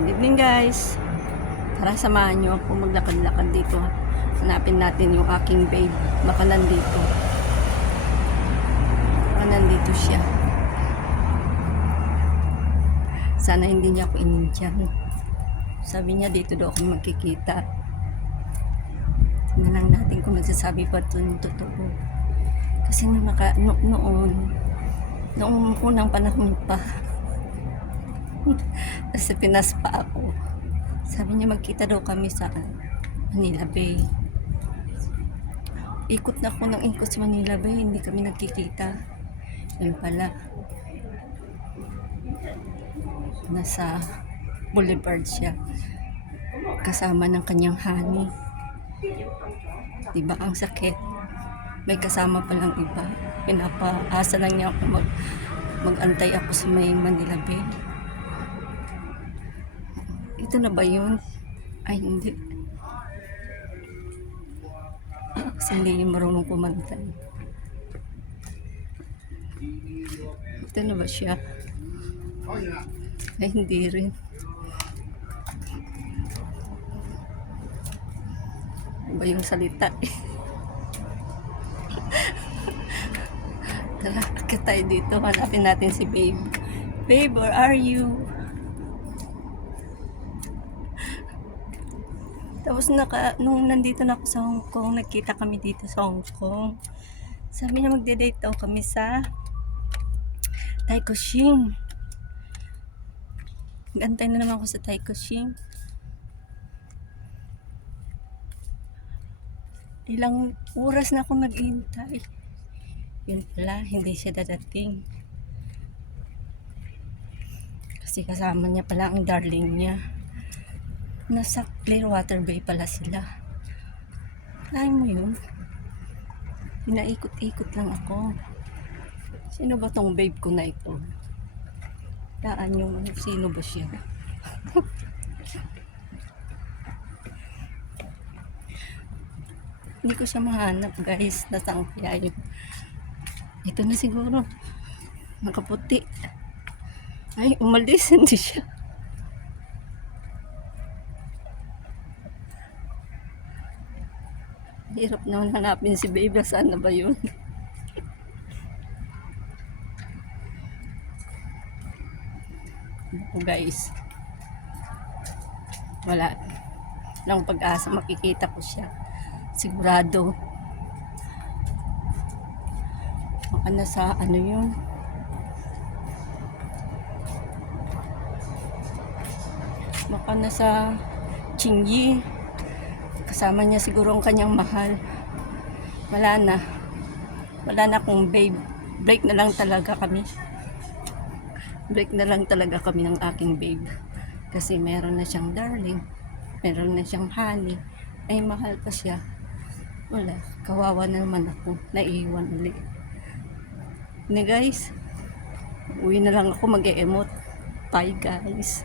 Good evening guys. Tara samahan nyo ako maglakad-lakad dito. Hanapin natin yung aking babe. Baka nandito. Baka nandito siya. Sana hindi niya ako inindyan. Sabi niya dito daw ako magkikita. Tingnan lang natin kung nagsasabi pa ito ng totoo. Kasi noong unang panahon pa. Kasi Pinas pa ako. Sabi niya magkita daw kami sa Manila Bay. Ikot na ako ng ikot sa Manila Bay. Hindi kami nagkikita. Yun pala. Nasa Boulevard siya. Kasama ng kanyang honey. Diba ang sakit? May kasama palang iba. Pinapaasa lang niya ako mag-antay ako sa may Manila Bay. Ito na ba yun? Ay, hindi. Kasi hindi marunong kumantay. Ito na ba siya? Ay, hindi rin. Iba yung salita eh. Tara, akit tayo dito. Hanapin natin si Babe. Babe, where are you? Tapos nung nandito na ako sa Hong Kong, nagkita kami dito sa Hong Kong. Sabi niya magde-date daw kami sa Taikoo Shing. Nag-antay na naman ako sa Taikoo Shing. Ilang oras na akong naghihintay. Yun pala, hindi siya dadating. Kasi kasama niya pala ang darling niya. Nasa Clearwater Bay pala sila. Alam mo yun? Pinaikot-ikot lang ako. Sino ba tong babe ko na ito? Daan yung sino ba siya? Hindi ko siya mahanap guys. Nasaan kaya yun? Ito na siguro. Nakaputi. Ay, umalis. Hindi siya. Hirap na hanapin si babe. Saan na ba yun? Guys. Wala. Walang pag-asa. Makikita ko siya. Sigurado. Baka nasa ano yun. Baka nasa Chingy. Kasama niya siguro ang kanyang mahal. Wala na. Wala na akong babe. Break na lang talaga kami. Break na lang talaga kami ng aking babe. Kasi meron na siyang darling. Meron na siyang honey. Ay mahal pa siya. Wala. Kawawa na naman ako. Naiiwan ulit. Na guys. Uwi na lang ako mag-e-emote. Bye guys.